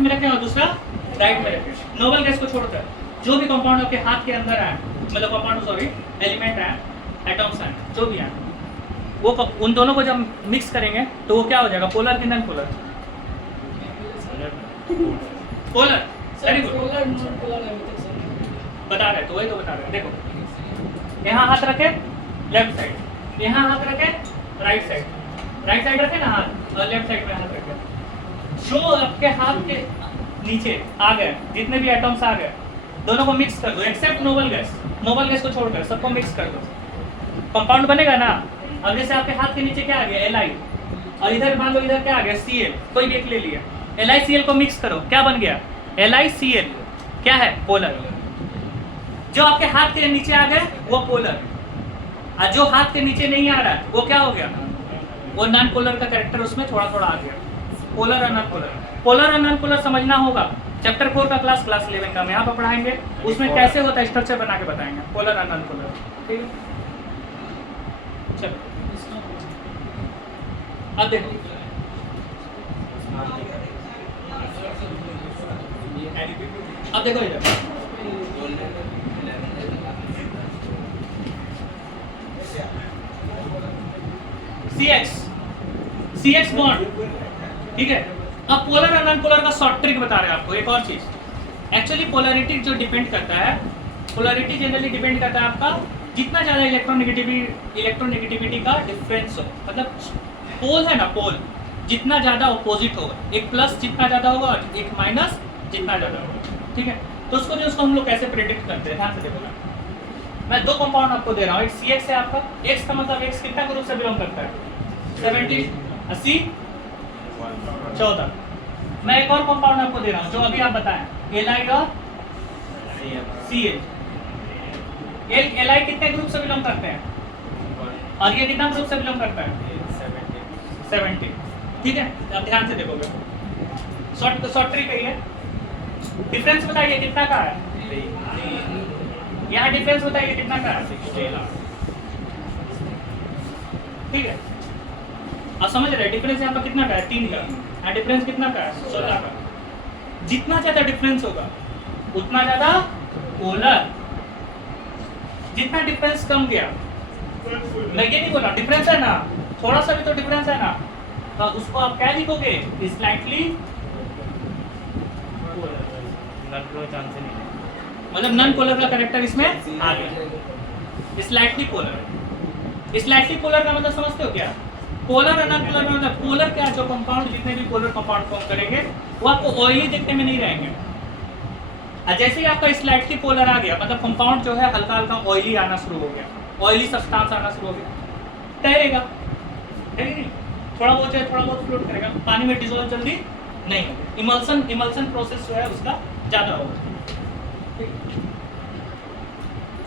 में रखें और दूसरा राइट में रखें। नोबल गैस को छोड़कर जो भी कंपाउंड आपके हाथ के अंदर आए, मतलब कंपाउंड सॉरी एलिमेंट है, एटम्स हैं, जो भी हैं, वो उन दोनों को जब मिक्स करेंगे तो वो क्या हो जाएगा, पोलर कि non polar? Polar. Very good, बता रहे तो वही तो बता रहे। देखो यहाँ हाथ रखे लेफ्ट साइड, यहाँ हाथ रखे राइट साइड, राइट साइड रखे ना हाथ और लेफ्ट साइड में हाथ रखे। जो आपके हाथ के नीचे आ गए जितने भी एटम्स आ गए, दोनों को मिक्स कर दो except noble gas. Noble gas को छोड़कर सबको मिक्स कर दो, कंपाउंड बनेगा ना। अब जैसे आपके हाथ के नीचे क्या आ गया, Li, और इधर मान लो इधर क्या आ गया, Cl, कोई भी एक ले लिया, LiCl को मिक्स करो, क्या बन गया, LiCl, क्या है, पोलर। जो आपके हाथ के नीचे आ गए वो पोलर, और जो हाथ के नीचे नहीं आ रहा है वो क्या हो गया, वो नॉन पोलर का कैरेक्टर उसमें थोड़ा थोड़ा आ गया। पोलर और नॉन पोलर, पोलर और नॉन पोलर समझना होगा। चैप्टर 4 का क्लास 11 का हम यहाँ पर पढ़ाएंगे, उसमें कैसे होता है स्ट्रक्चर बना के बताएंगे, पोलर और नॉन पोलर। ठीक है, चलो अब देखो, अब देखो इधर CX बॉन्ड, ठीक है। अब पोलर और नॉन पोलर का शॉर्ट ट्रिक बता रहे हैं आपको। एक और चीज, एक्चुअली पोलैरिटी जो डिपेंड करता है, पोलैरिटी जनरली डिपेंड करता है आपका जितना ज़्यादा इलेक्ट्रोनेगेटिविटी का डिफरेंस हो, मतलब पोल है ना, पोल जितना ज़्यादा अपोजिट होगा, एक प्लस जितना ज़्यादा होगा और एक माइनस जितना ज़्यादा होगा, ठीक है। तो उसको हम लोग कैसे प्रेडिक्ट करते हैं, ध्यान से देखो ना। मैं दो कंपाउंड आपको दे रहा हूँ, एक CX है आपका, X का मतलब X कितना ग्रुप से बिलोंग करता है, 70, 80, 14। मैं एक और कंपाउंड आपको दे रहा हूँ जो अभी आप बताएं, Li और Cl। Li कितने ग्रुप से बिलोंग करते हैं और ये कितना ग्रुप से बिलोंग करता है, 70, ठीक है। अब ध्यान से देखोगे, शॉर्ट ट्रिक है, डिफरेंस बताइए कितना का है, यहाँ डिफरेंस बताइए कितना का है, ठीक है। अब समझ रहे डिफरेंस यहाँ पर कितना का है, 3 का, यहाँ डिफरेंस कितना का है, 16 का। जितना ज्यादा डिफरेंस होगा उतना ज्यादा पोलर, जितना डिफरेंस कम गया, मैं ये नहीं बोला डिफरेंस है ना, थोड़ा सा भी तो डिफरेंस है ना, तो उसको आप क्या लिखोगे, स्लाइटली मतलब नॉन पोलर का कैरेक्टर इसमें आ गया, स्लाइटली पोलर। स्लाइटली पोलर का मतलब समझते हो क्या, पोलर और नॉन पोलर का मतलब, पोलर क्या, जो कंपाउंड जितने भी पोलर कंपाउंड फॉर्म करेंगे वो आपको ऑयली दिखने में नहीं रहेंगे, और जैसे ही आपका स्लाइटली पोलर आ गया मतलब कंपाउंड जो है हल्का हल्का ऑयली आना शुरू हो गया, ऑयली सब्सटेंस आना शुरू हो गया, तैरेगा, थोड़ा बहुत फ्लोट करेगा, पानी में डिसॉल्व जल्दी नहीं होगा, इमल्सन प्रोसेस जो है उसका ज़्यादा होगा।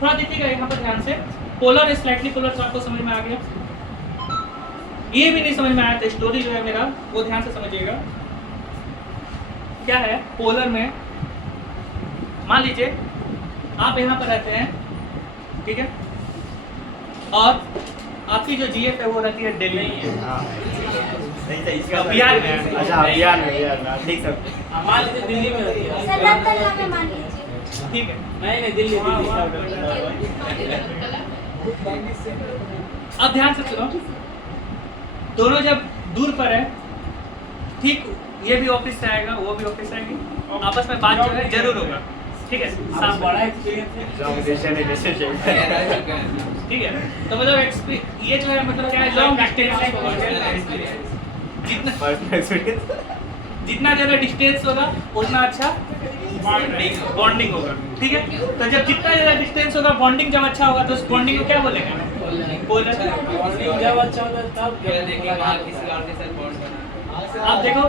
थोड़ा देखिएगा यहाँ पर ध्यान से, पोलर स्लाइटली पोलर आपको समझ में आ गया, ये भी नहीं समझ में आया तो स्टोरी जो है मेरा वो ध्यान से समझिएगा। क्या है पोलर में, मान लीजिए आप यहाँ पर रहते हैं, ठीक है, और आपकी जो जीएफ है वो रहती है दिल्ली में, बिहार में, अच्छा बिहार में, ठीक सर, मान लीजिए दिल्ली में रहती है, ठीक है, नहीं दिल्ली। अब ध्यान से सुनो, दोनों जब दूर पर है, ठीक, ये भी ऑफिस से आएगा वो भी ऑफिस से आएगी, आपस में बात जो है जरूर होगा, ठीक है, साफ बड़ा एक्सपीरियंस है, ठीक है। तो मतलब ये जो है मतलब क्या है, लॉन्ग डिस्टेंस, जितना ज़्यादा डिस्टेंस होगा उतना अच्छा बॉन्डिंग होगा, ठीक है। तो जब जितना ज़्यादा डिस्टेंस होगा, बॉन्डिंग जब अच्छा होगा तो उस बॉन्डिंग को क्या बोलेंगे, पोलर। बॉन्डिंग जब अच्छा होता है तब किसी और के साथ बॉन्ड करना, आप देखो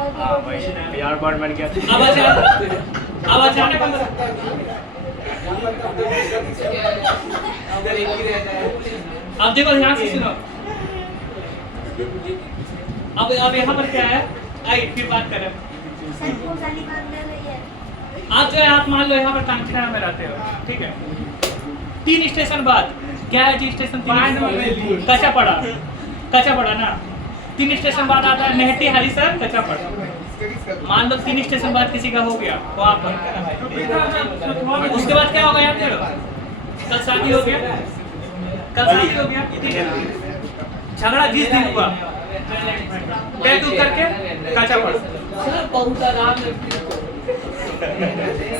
यार बॉन्ड बन गया, अब अचानक अब देखो ध्यान से सुनो, अब यहाँ पर क्या है, आइए फिर बात करें। आप जो है आप मान लो यहाँ पर कांचना में रहते हो, ठीक है, 3 स्टेशन बाद क्या है जी, स्टेशन कच्चा पड़ा ना, 3 स्टेशन बाद आता है नेहटी, हालीसर, कच्चा पड़ा, मान लो 3 स्टेशन बाद किसी का हो गया तो आप उसके बाद क्या होगा याद करो, कल शादी हो गया, कल शादी हो गया, ठीक है, झगड़ा जिस दिन हुआ तय तू करके काचा पड़ बहुत आराम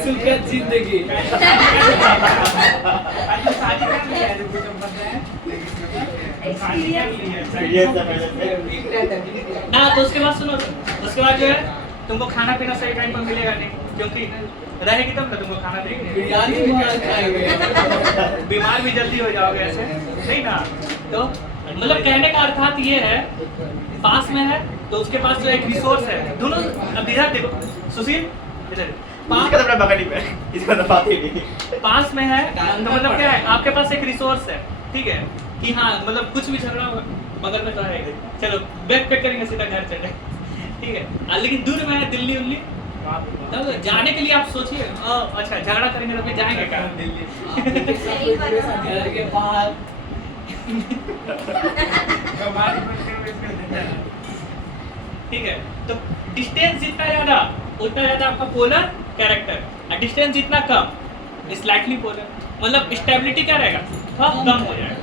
सुखद जिंदगी। ना तो उसके बाद सुनो, उसके बाद जो है तुमको खाना पीना सही टाइम पर मिलेगा नहीं, क्योंकि रहेगी तब ना तुमको खाना देंगे, बीमार भी जल्दी हो जाओगे ऐसे नहीं ना। तो मतलब कहने का अर्थात ये है, पास में है तो उसके पास जो एक रिसोर्स है, दोनों अब इधर देखो सुशील, इधर पास में है तो मतलब क्या है, आपके पास एक रिसोर्स है, ठीक है, कि हाँ मतलब कुछ भी झगड़ा बगल में तो आएगा, चलो बैग पैक करेंगे सीधा घर चले, ठीक है। लेकिन दूर में है दिल्ली उल्ली, तो जाने के लिए आप सोचिए, अच्छा झगड़ा करेंगे तो फिर जाएंगे कहाँ दिल्ली, घर के बाहर। ठीक है, तो डिस्टेंस जितना ज्यादा उतना ज्यादा आपका पोलर कैरेक्टर, और डिस्टेंस जितना कम स्लाइटली पोलर, मतलब स्टेबिलिटी क्या रहेगा, थोड़ा कम हो जाएगा।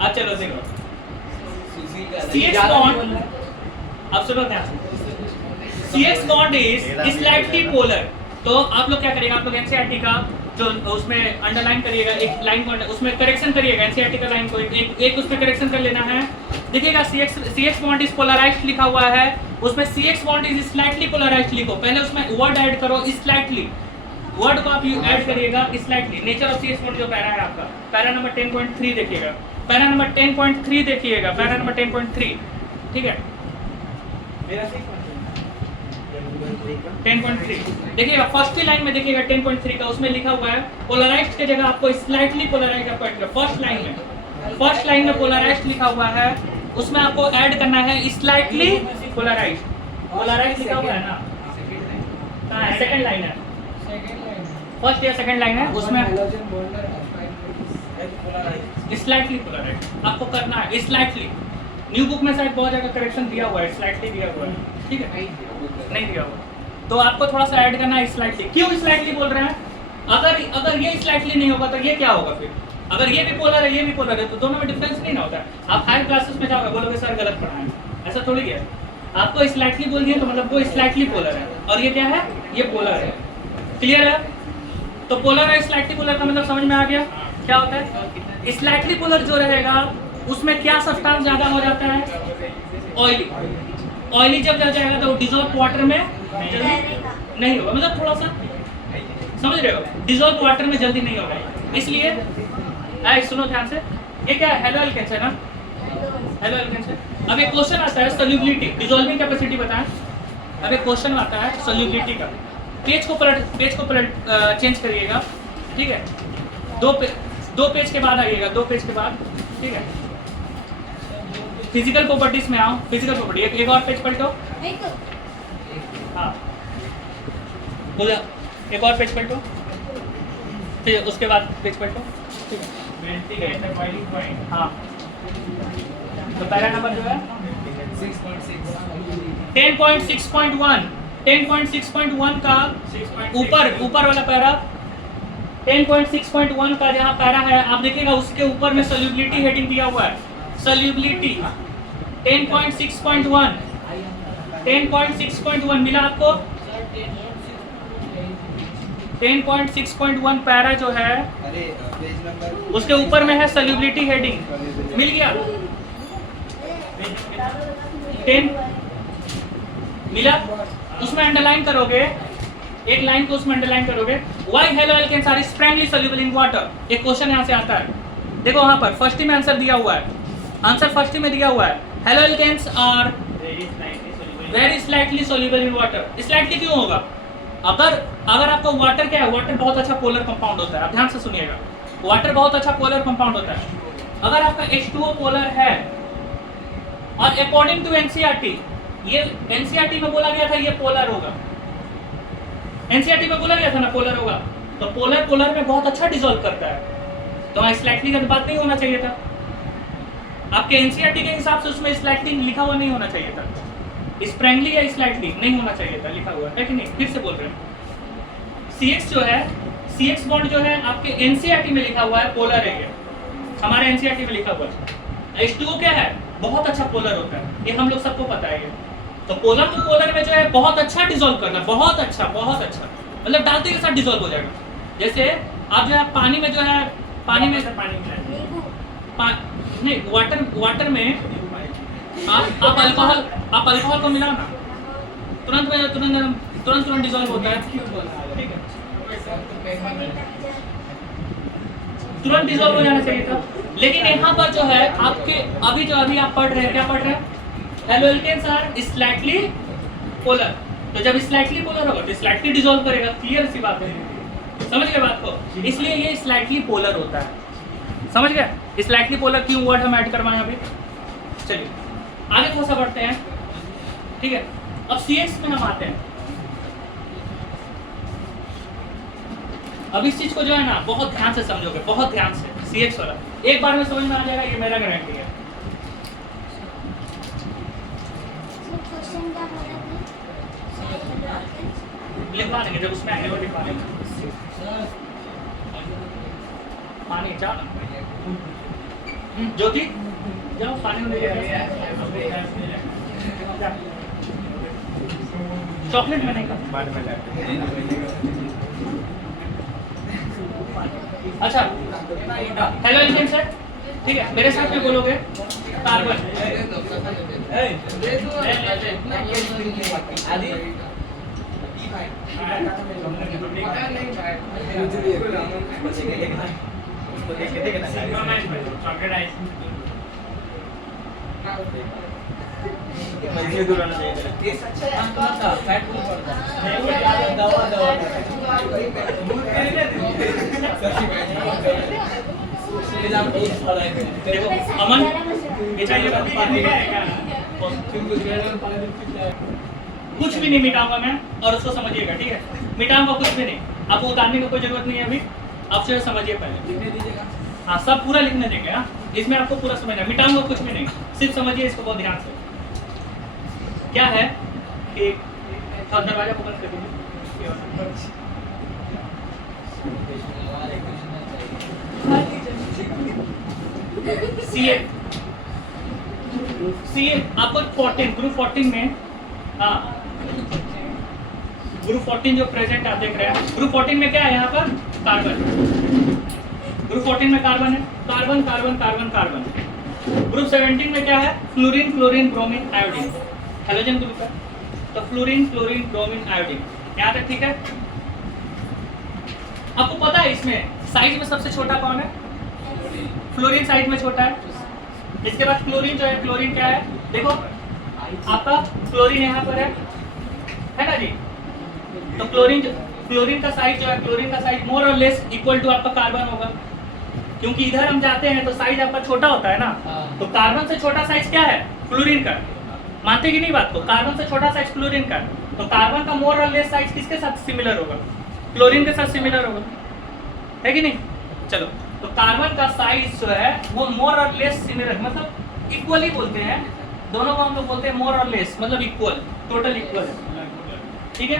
अब चलो देखो CX bond, अब सुनो ध्यान से, CX bond is slightly polar. तो आप लोग क्या करिएगा, आप लोग एनसीईआरटी का जो उसमें अंडरलाइन करिएगा, एक लाइन को उसमें करेक्शन करिएगा, एनसीईआरटी का लाइन को एक उसमें करेक्शन कर लेना है। देखिएगा CX बॉन्ड इज पोलराइज्ड लिखा हुआ है, उसमें CX bond is slightly polarized लिखो, पहले उसमें वर्ड ऐड करो स्लाइटली, वर्ड को आप ऐड करिएगा slightly. Nature of CX bond जो पैरा है आपका, पैरा नंबर 10.3 देखिएगा, पैरा नंबर 10.3 देखिएगा, पैरा नंबर 10.3, ठीक है 10.3 देखिएगा, फर्स्ट ही लाइन में देखिएगा 10.3 का, उसमें लिखा हुआ है पोलराइज्ड की जगह आपको स्लाइटली पोलराइज्ड आपको ऐड करना, फर्स्ट लाइन में पोलराइज्ड लिखा हुआ है, उसमें आपको ऐड करना है स्लाइटली पोलराइज्ड, पोलराइज्ड लिखा हुआ है ना, कहाँ है, सेकंड लाइन है, फर्स्ट या सेकंड लाइन है, उसमें स्लाइटली पोलराइज्ड आपको करना है, स्लाइटली। न्यू बुक में शायद बहुत जगह करेक्शन दिया हुआ है, स्लाइटली दिया हुआ है, ठीक है, नहीं दिया हुआ, तो आपको थोड़ा सा ऐड करना है स्लाइटली। क्यों स्लाइटली बोल रहे हैं, अगर ये स्लाइटली नहीं होगा तो ये क्या होगा फिर, अगर ये भी पोलर है ये भी पोलर है तो दोनों में डिफरेंस नहीं ना होता है। आप हायर क्लासेस में जाओगे बोलोगे सर गलत पढ़ाएं, ऐसा थोड़ी है, आपको स्लाइटली बोल दिया तो मतलब वो स्लाइटली पोलर है, और ये क्या है, ये पोलर है, क्लियर है। तो पोलर है स्लाइटली पोलर का मतलब समझ में आ गया क्या होता है। स्लाइटली पोलर जो रहेगा उसमें क्या सब्सटेंस ज्यादा हो जाता है, ऑयली, ऑयली जब जा जाएगा तो डिजॉल्व वाटर में जल्दी नहीं होगा, मतलब थोड़ा सा समझ रहे हो, डिजॉल्व वाटर में जल्दी नहीं होगा, इसलिए सुनो ध्यान से, ये क्या है, हेलो एल्केन्स है ना, हेलो एल्केन्स है। अब एक क्वेश्चन आता है सॉल्युबिलिटी, डिसॉल्विंग कैपेसिटी बताएं, अब एक क्वेश्चन आता है सॉल्युबिलिटी का, पेज को पलट चेंज करिएगा, ठीक है, दो पेज के बाद आइएगा, 2 पेज के बाद, ठीक है, फिजिकल प्रॉपर्टीज में आओ, फिजिकल प्रॉपर्टी एक और पेज पलटो, हाँ बोला, एक और पेज पलटो, फिर उसके बाद पेज पलटो, ठीक है, हाँ तो पैरा नंबर जो है 10.6.1 का ऊपर वाला पैरा 10.6.1 का जहाँ पैरा है आप देखिएगा उसके ऊपर में सॉल्युबिलिटी हेडिंग दिया हुआ है, सॉल्युबिलिटी 10.6.1 मिला आपको। 10.6.1 पैरा जो है उसके ऊपर में है सॉल्युबिलिटी हेडिंग, मिल गया 10 मिला, उसमें अंडरलाइन करोगे, एक लाइन को उसमें अंडरलाइन करोगे, why halo alkanes are strongly soluble in water. एक क्वेश्चन यहाँ से आता है, देखो वहाँ पर फर्स्ट में आंसर दिया हुआ है, आंसर फर्स्ट में दिया हुआ है, halo alkanes are very slightly soluble in water. Slightly क्यों होगा, अगर आपको वाटर क्या है, वाटर बहुत अच्छा पोलर कंपाउंड होता है, आप ध्यान से सुनिएगा, वाटर बहुत अच्छा पोलर कंपाउंड होता है। अगर आपका H2O पोलर है और अकॉर्डिंग टू एनसीईआरटी, ये एनसीईआरटी में बोला गया था ये पोलर होगा, एनसीईआरटी में बोला गया था ना पोलर होगा, तो पोलर में बहुत अच्छा डिसॉल्व करता है, तो स्लाइटली का बात नहीं होना चाहिए था, आपके एनसीईआरटी के हिसाब से उसमें स्लाइटली लिखा हुआ नहीं होना चाहिए था, स्प्रैंगली या स्लाइटली नहीं होना चाहिए था लिखा हुआ है कि नहीं? फिर से बोल रहे हैं, CX जो है, CX बॉन्ड जो है आपके एनसीईआरटी में लिखा हुआ है पोलर है, ये हमारे एनसीईआरटी में लिखा हुआ है। H2O क्या है? बहुत अच्छा पोलर होता है, ये हम लोग सबको पता है ये। तो पोलर टू पोलर में जो है बहुत अच्छा डिसॉल्व करना, बहुत अच्छा मतलब डालते के साथ डिसॉल्व हो जाएगा। जैसे आप जो है पानी में जो है पानी में नहीं वाटर में आप अल्कोहल को मिलाओ ना, तुरंत डिसॉल्व होता है, ठीक है, तुरंत डिसॉल्व हो जाना चाहिए था। लेकिन यहाँ पर जो है आपके अभी आप पढ़ रहे हैं, क्या पढ़ रहे हैं? Haloalkanes are slightly polar. तो जब स्लाइटली पोलर होगा तो स्लाइटली डिसॉल्व करेगा, क्लियर सी बात है, समझ गए बात को? इसलिए ये स्लाइटली पोलर होता है, समझ गए? स्लाइटली पोलर क्यों वर्ड हम ऐड करवाएं अभी। चलिए आगे थोड़ा सा बढ़ते हैं, ठीक है। अब CX में हम आते हैं। अब इस चीज को जो है ना बहुत ध्यान से समझोगे, बहुत ध्यान से। CX वाला एक बार में समझ में आ जाएगा, ये मेरा गारंटी है। लिखवा देंगे जब उसमें आएगा, लिखवा देंगे। पानी चाह ज्योति जाओ पानी में चॉकलेट में नहीं खा। अच्छा हेलो इंजन सर, ठीक है, मेरे साथ में बोलोगे कार्बन। अमन ये चाहिए कुछ भी नहीं मिटाऊंगा मैं, और उसको समझिएगा, ठीक है? मिटाऊंगा कुछ भी नहीं, आपको उतारने की कोई जरूरत नहीं है अभी, आप सिर्फ समझिए पहले। हाँ सब पूरा लिखने देंगे, हाँ इसमें आपको पूरा समझना, मिटाऊंगा कुछ भी नहीं, सिर्फ समझिए इसको बहुत ध्यान से। क्या है कि दरवाजा को बंद कर दीजिए। CA आपको 14 ग्रुप 14 में, हाँ ग्रुप 14 जो प्रेजेंट आप देख रहे हैं, ग्रुप 14 में क्या है? यहाँ पर कार्बन, ग्रुप 14 में कार्बन है, carbon carbon carbon carbon. Group 17 में क्या है? Fluorine chlorine bromine iodine, halogen group है, तो फ्लोरीन क्लोरीन ब्रोमीन आयोडीन। यहाँ तक ठीक है? आपको पता है इसमें साइज में सबसे छोटा कौन है? फ्लोरीन साइज में छोटा है। इसके बाद क्लोरीन जो है, क्लोरीन क्या है? देखो आपका क्लोरीन यहाँ पर है ना जी, तो क्लोरीन का साइज जो है, क्लोरीन का साइज मोर और लेस इक्वल टू आपका कार्बन होगा, क्योंकि इधर हम जाते हैं तो साइज आपका छोटा होता है ना, तो कार्बन से छोटा साइज क्या है? क्लोरीन का। मानते कि नहीं बात को? कार्बन से छोटा साइज क्लोरीन का, तो कार्बन का मोर और लेस साइज किसके साथ सिमिलर होगा? क्लोरीन के साथ सिमिलर होगा, है कि नहीं? चलो, तो कार्बन का साइज जो है वो मोर और लेस सिमिलर, मतलब इक्वल ही बोलते हैं, दोनों को हम लोग बोलते हैं मोर और लेस, मतलब इक्वल, टोटल इक्वल है, ठीक है?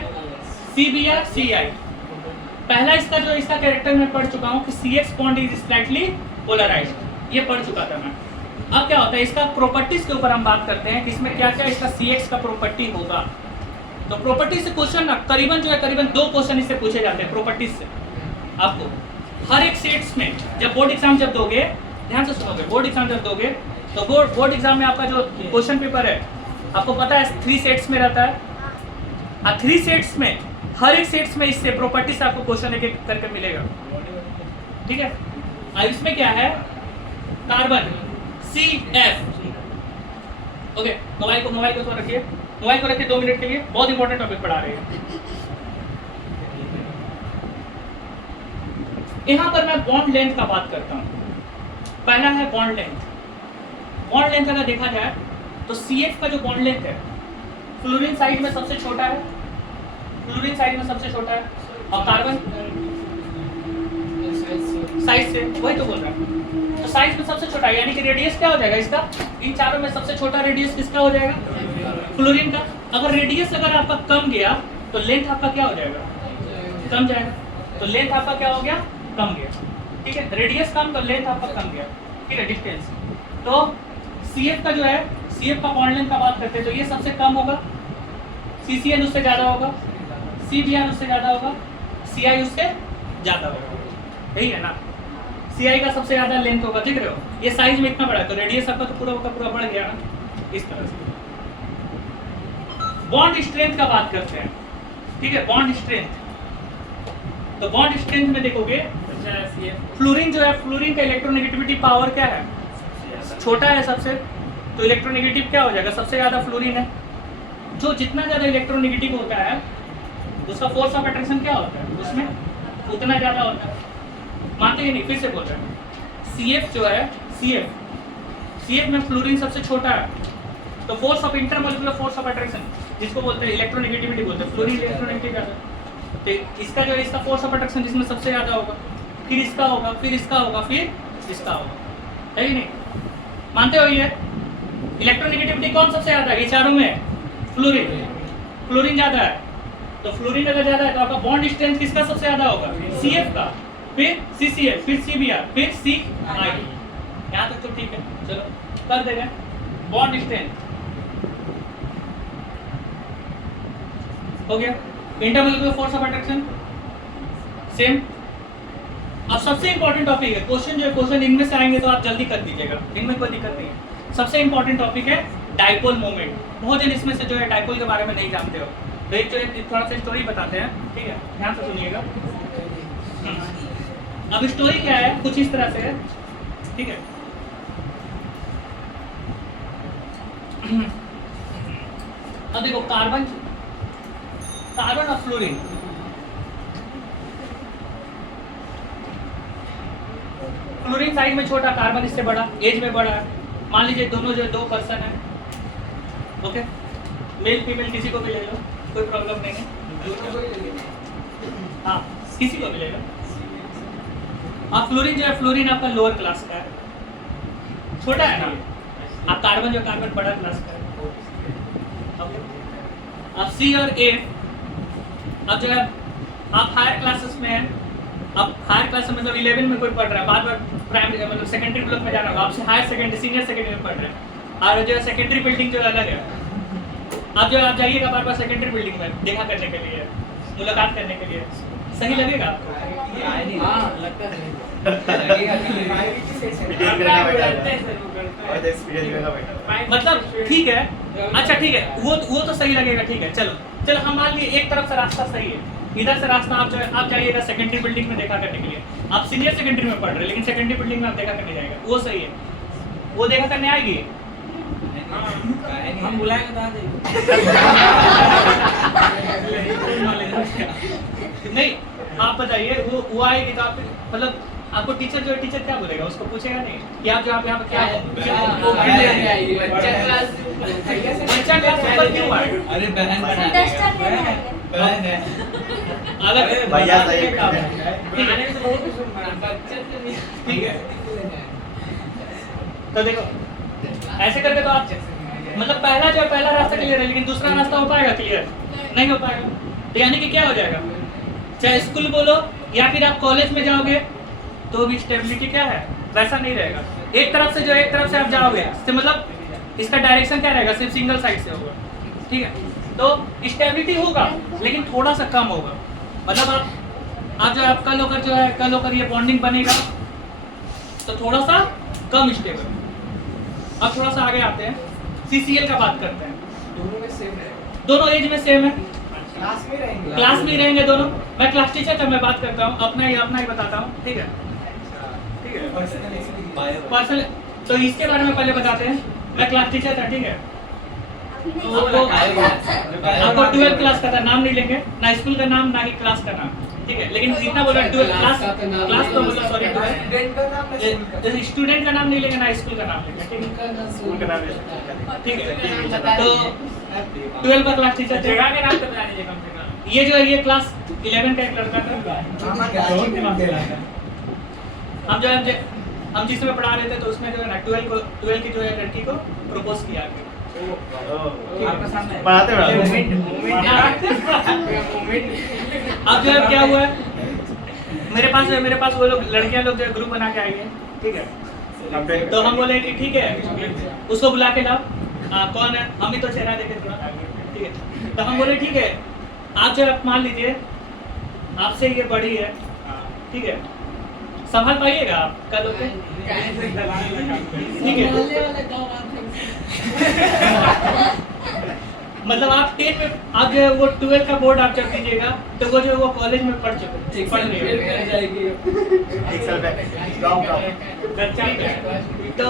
CBr CI पहला इसका कैरेक्टर मैं पढ़ चुका हूँ कि CX bond is slightly polarized, ये पढ़ चुका था मैं। अब क्या होता है इसका प्रॉपर्टीज के ऊपर हम बात करते हैं कि इसमें क्या क्या इसका CX का प्रॉपर्टी होगा। तो प्रॉपर्टी से क्वेश्चन ना करीबन 2 क्वेश्चन इससे पूछे जाते हैं प्रॉपर्टीज से। आपको हर एक सेट्स में जब बोर्ड एग्जाम जब दोगे, ध्यान से सुनोगे, बोर्ड एग्जाम जब दोगे तो बोर्ड एग्जाम में आपका जो क्वेश्चन पेपर है आपको पता है 3 सेट्स में रहता है। 3 सेट्स में हर एक सेट्स में इससे प्रॉपर्टी से आपको क्वेश्चन एक एक करके मिलेगा, ठीक है? और इसमें क्या है? Carbon CF। ओके, मोबाइल को तो रखिए, मोबाइल को रखिए 2 मिनट के लिए, बहुत इंपॉर्टेंट टॉपिक पढ़ा रहे हैं। यहाँ पर मैं बॉन्ड लेंथ का बात करता हूँ। पहला है बॉन्ड लेंथ। बॉन्ड लेंथ अगर देखा जाए तो CF का जो बॉन्ड लेंथ है फ्लोरीन साइड में सबसे छोटा है, और कार्बन साइज से, वही तो बोल रहा हूँ। तो साइज में सबसे छोटा यानी कि रेडियस क्या हो जाएगा इसका, इन चारों में सबसे छोटा रेडियस किसका हो जाएगा, फ्लोरीन का। अगर रेडियस अगर आपका कम गया तो लेंथ आपका क्या हो जाएगा, कम जाएगा। तो लेंथ आपका क्या हो गया, कम गया। ठीक है, रेडियस कम तो लेंथ आपका कम गया। ठीक है, डिस्टेंस। तो CF का जो है, CF का बॉन्ड लेंथ का बात करते हैं तो ये सबसे कम होगा, CCN उससे ज़्यादा होगा, CBN उससे ज़्यादा होगा, CI उससे ज़्यादा होगा। यही है ना, CI का सबसे ज़्यादा लेंथ होगा। देख रहे हो ये साइज में इतना बड़ा है तो रेडियस आपका तो पूरा का पूरा बढ़ गया ना, इस तरह से। बॉन्ड स्ट्रेंथ का बात करते हैं। ठीक है, बॉन्ड स्ट्रेंथ। तो बॉन्ड स्ट्रेंथ में देखोगे फ्लोरीन जो है, फ्लोरीन का इलेक्ट्रोनेगेटिविटी पावर क्या है, छोटा है सबसे, तो इलेक्ट्रोनेगेटिव क्या हो जाएगा, सबसे ज़्यादा फ्लोरीन है। जो जितना ज़्यादा इलेक्ट्रोनेगेटिव होता है उसका फोर्स ऑफ अट्रैक्शन क्या होता है, उसमें उतना ज़्यादा होता है। मानते ही नहीं, फिर से बोल रहे हैं। CF जो है, CF में फ्लोरीन सबसे छोटा है, तो force of intermolecular force of attraction जिसको बोलते हैं इलेक्ट्रोनेगेटिविटी बोलते हैं, फ्लोरीन इलेक्ट्रोनेगेटिव ज़्यादा। तो इसका जो है, इसका फोर्स ऑफ अट्रैक्शन जिसमें सबसे ज़्यादा होगा, फिर इसका होगा, फिर इसका होगा, फिर इसका होगा, है ही नहीं। मानते हो ये इलेक्ट्रोनेगेटिविटी कौन सबसे ज़्यादा है, ये चारों में फ्लोरीन ज़्यादा है। तो फ्लोरीन अगर ज़्यादा है तो आपका बॉन्ड स्ट्रेंथ किसका सबसे ज़्यादा होगा, CF का, फिर CCF, फिर CBR, फिर CI। यहाँ तक तो ठीक है, चलो कर देंगे। बॉन्ड स्ट्रेंथ हो गया, intermolecular force of attraction same. अब सबसे इंपॉर्टेंट टॉपिक है, क्वेश्चन जो है, क्वेश्चन इनमें से आएंगे तो आप जल्दी कर दीजिएगा, इनमें कोई दिक्कत नहीं है। सबसे इंपॉर्टेंट टॉपिक है डाइपोल मोमेंट। बहुत जन इसमें से जो है डाइपोल के बारे में नहीं जानते हो, तो एक जो है थोड़ा सा स्टोरी बताते हैं। ठीक है, ध्यान से सुनिएगा। अब स्टोरी क्या है, कुछ इस तरह से है। ठीक है, अब देखो कार्बन और फ्लोरीन, फ्लोरीन साइज में छोटा, कार्बन इससे बड़ा, एज में बड़ा है। मान लीजिए दोनों जो 2 पर्सन है, ओके, मेल फीमेल किसी को भी ले लो, कोई प्रॉब्लम नहीं है। हाँ, किसी को भी ले लो। अब फ्लोरीन जो है, फ्लोरीन आपका लोअर क्लास का है, छोटा है ना। अब कार्बन जो, कार्बन बड़ा क्लास का है। अब C और A, अब जो है आप हायर क्लासेस में हैं। अब हायर क्लास मतलब 11 में कोई पढ़ रहा है, बाद में प्राइमरी मतलब सेकेंडरी ब्लॉक में जाना होगा, आपसे हायर सेकेंडरी, सीनियर सेकेंडरी में पढ़ रहे हैं। और जो है सेकेंडरी बिल्डिंग जो अलग है। अब जो आप जाइएगा बार बार सेकेंडरी बिल्डिंग में देखा करने के लिए, मुलाकात करने के लिए, सही लगेगा आपको? हाँ, लगता है। मतलब ठीक है, अच्छा ठीक है, वो तो सही लगेगा। ठीक है, चलो हम मान लिए एक तरफ से रास्ता सही है, इधर से रास्ता आप जो है आप जाइएगा सेकेंडरी बिल्डिंग में देखा करने के लिए। आप सीनियर सेकेंडरी में पढ़ रहे हैं लेकिन सेकेंडरी बिल्डिंग में आप देखा करने जाएगा, वो सही है। वो देखा करने आएगी, हम बुलाएंगे तो आ जाइए। नहीं आप बताइए, वो आएगी तो आप मतलब आपको टीचर जो है, टीचर क्या बोलेगा, उसको पूछेगा नहीं कि आप जो आप यहाँ पे क्या बच्चा क्लास ऊपर क्यों आए? अरे बहन बहन है। अलग भैया सही है। ठीक है, तो देखो ऐसे करके तो आप मतलब पहला जो है, पहला रास्ता क्लियर है लेकिन दूसरा रास्ता हो पाएगा क्लियर? नहीं हो पाएगा। तो यानी कि क्या हो जाएगा, चाहे स्कूल बोलो या फिर आप कॉलेज में जाओगे तो भी स्टेबिलिटी क्या है, वैसा नहीं रहेगा। एक तरफ से जो एक तरफ से आप जाओगे तो मतलब इसका डायरेक्शन क्या रहेगा, सिर्फ सिंगल साइड से होगा। ठीक है, तो स्टेबिलिटी होगा लेकिन थोड़ा सा कम होगा। मतलब आप जो है आप कल होकर ये बॉन्डिंग बनेगा तो थोड़ा सा कम स्टेबल। अब थोड़ा सा आगे आते हैं, CCl का बात करते हैं। दोनों में सेम है, दोनों एज में सेम है, क्लास में रहेंगे, क्लास में रहेंगे दोनों। मैं क्लास टीचर था, मैं बात करता हूँ अपना ही बताता हूँ। ठीक है, ठीक है, पर्सनल। तो इसके बारे में पहले बताते हैं। मैं क्लास टीचर था, ठीक है, आपको 12 क्लास का था, नाम नहीं लेंगे, ना स्कूल का नाम ना ही क्लास का नाम। ठीक है, लेकिन इतना बोला 12 क्लास तो बोला, सॉरी, स्टूडेंट का नाम नहीं लेंगे ना स्कूल का नाम लेंगे। ठीक है, तो 12 का क्लास टीचर थे। जगह के नाम तो बता दीजिए कम से कम। ये जो है ये क्लास 11 का एक लड़का था। हम जो है हम जिसमें पढ़ा रहे थे तो उसमें जो है ना 12 की जो है लड़की को प्रपोज किया आपका सामने पढ़ाते अब जो है क्या हुआ है मेरे पास वो लोग लड़कियां लोग जो है ग्रुप बना के आई हैं, ठीक है। तो हम बोले कि ठीक है उसको बुला के लाओ। कौन है, हम भी तो चेहरा देखे थोड़ा, ठीक है। तो हम बोले ठीक है आप जो है मान लीजिए आपसे ये बड़ी है, ठीक है, संभाल पाइएगा आप कल होते, ठीक है। मतलब आप 10 में आप जो है वो 12 का बोर्ड आप जब दीजिएगा तो वो जो है वो कॉलेज में पढ़ रही है। एक साल बैक गाँव तो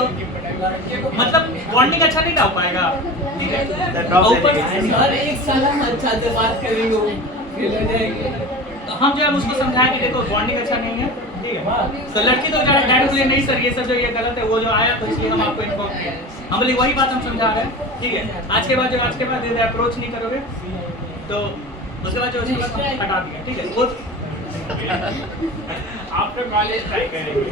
मतलब बॉन्डिंग अच्छा नहीं हो पाएगा, ठीक है। ऊपर एक साल हम अच्छा से बात करेंगे फिर हो जाएगी। तो हम जो है उसको समझाया कि देखो बॉन्डिंग अच्छा नहीं है, ठीक है। तो लड़की तो डायरेक्ट बोले नहीं सर ये सब जो ये गलत है, वो जो आया तो इसलिए हम आपको इन्फॉर्म किया। हम बोले वही बात हम समझा रहे हैं, ठीक है। आज के बाद यदि अप्रोच नहीं करोगे तो उसके बाद जो उसके बाद हटा दिया, ठीक है। वो आप तो कॉलेज ट्राई करेंगे।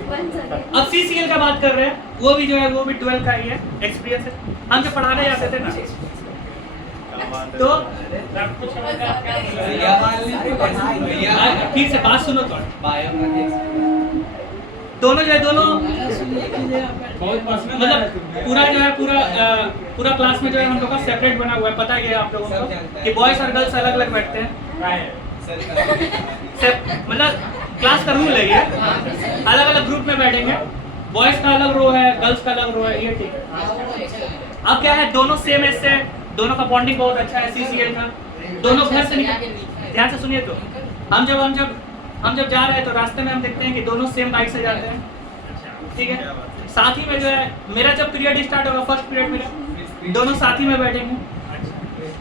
अब CCL का बात कर रहे हैं, वो भी जो है वो भी 12 का ही है, एक्सपीरियंस है। हम जो पढ़ाने जाते थे ना तो ठीक से बात सुनो तो दोनों जो है मतलब पूरा जो है पूरा क्लास में जो है हम लोग का सेपरेट बना हुआ है, पता ही है आप लोगों को कि बॉयज और गर्ल्स अलग अलग बैठते हैं। मतलब क्लास का रूल है ये, अलग अलग ग्रुप में बैठेंगे, बॉयज का अलग रो है, गर्ल्स का अलग रो है, ये ठीक है। अब क्या है दोनों सेम एज से, दोनों का बॉन्डिंग बहुत अच्छा है CCL का, दोनों घर से ध्यान से सुनिए। तो हम जब जा रहे हैं तो रास्ते में हम देखते हैं कि दोनों सेम बाइक से जाते हैं, ठीक है। साथ ही में जो है मेरा जब पीरियड स्टार्ट होगा, फर्स्ट पीरियड मेरा, दोनों साथ ही में बैठेंगे,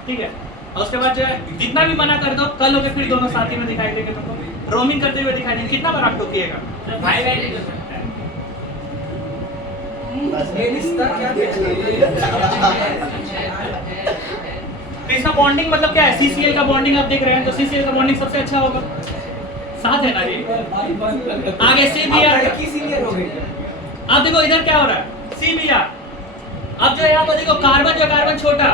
ठीक है। और उसके बाद जो है जितना भी मना कर दो कल होके फिर दोनों साथ ही में दिखाई देंगे, तुमको रोमिंग करते हुए दिखाई देंगे। कितना बार आप टोकिएगा? तो इसका बॉन्डिंग मतलब क्या है? CCL का बॉन्डिंग आप देख रहे हैं तो CCL का बॉन्डिंग सबसे अच्छा होगा, साथ है ना जी। आगे CBR हो गई। अब देखो इधर क्या हो रहा है, CBR। अब जो यहाँ पर देखो कार्बन छोटा,